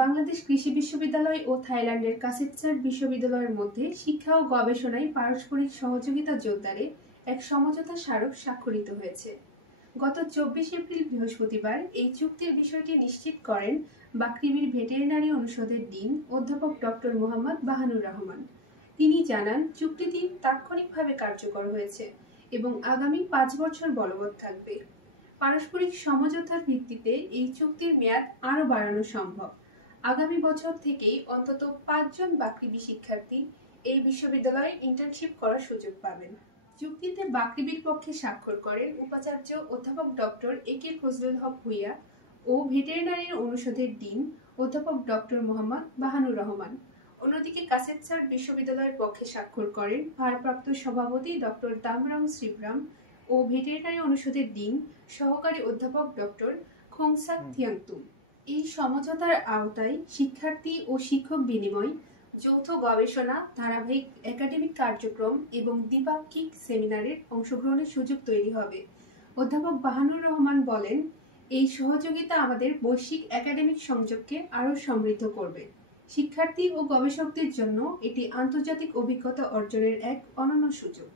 বাংলাদেশ কৃষি বিশ্ববিদ্যালয় ও থাইল্যান্ডের কাসিপচার বিশ্ববিদ্যালয়ের মধ্যে শিক্ষা ও গবেষণায় পারস্পরিক সহযোগিতা জোরদারে এক সমঝোতা স্মারক স্বাক্ষরিত হয়েছে। গত 24 এপ্রিল বৃহস্পতিবার এই চুক্তির বিষয়টি নিশ্চিত করেন বাকৃবির ভেটেরিনারি অনুষদের ডিন অধ্যাপক ডক্টর মোহাম্মদ বাহানুর রহমান। তিনি জানান, চুক্তিটি তাৎক্ষণিকভাবে কার্যকর হয়েছে এবং আগামী 5 বছর বলবৎ থাকবে। পারস্পরিক সমঝোতার ভিত্তিতে এই চুক্তির মেয়াদ আরও বাড়ানো সম্ভব। আগামী বছর থেকেই অন্তত 5 জন বাকৃবি শিক্ষার্থী এই বিশ্ববিদ্যালয়ে ইন্টার্নশিপ করার সুযোগ পাবেন। চুক্তিতে বাকৃবির পক্ষে স্বাক্ষর করেন উপাচার্য অধ্যাপক ডক্টর একে ফজলুল হক ভূঁইয়া ও ভেটেরিনারি অনুষদের ডিন অধ্যাপক ডক্টর মোহাম্মদ বাহানুর রহমান। অন্যদিকে কাসিপচার বিশ্ববিদ্যালয়ের পক্ষে স্বাক্ষর করেন ভারপ্রাপ্ত সভাপতি ডক্টর দামরং শ্রীব্রাম ও ভেটেরিনারি অনুষদের ডিন সহকারী অধ্যাপক ডক্টর খোংসাক থিয়াংতুম। এই সমঝোতার আওতায় শিক্ষার্থী ও শিক্ষক বিনিময়, যৌথ গবেষণা, ধারাবাহিক একাডেমিক কার্যক্রম এবং দ্বিপাক্ষিক সেমিনারের অংশগ্রহণের সুযোগ তৈরি হবে। অধ্যাপক বাহানুর রহমান বলেন, এই সহযোগিতা আমাদের বৈশ্বিক একাডেমিক সংযোগকে আরও সমৃদ্ধ করবে। শিক্ষার্থী ও গবেষকদের জন্য এটি আন্তর্জাতিক অভিজ্ঞতা অর্জনের এক অনন্য সুযোগ।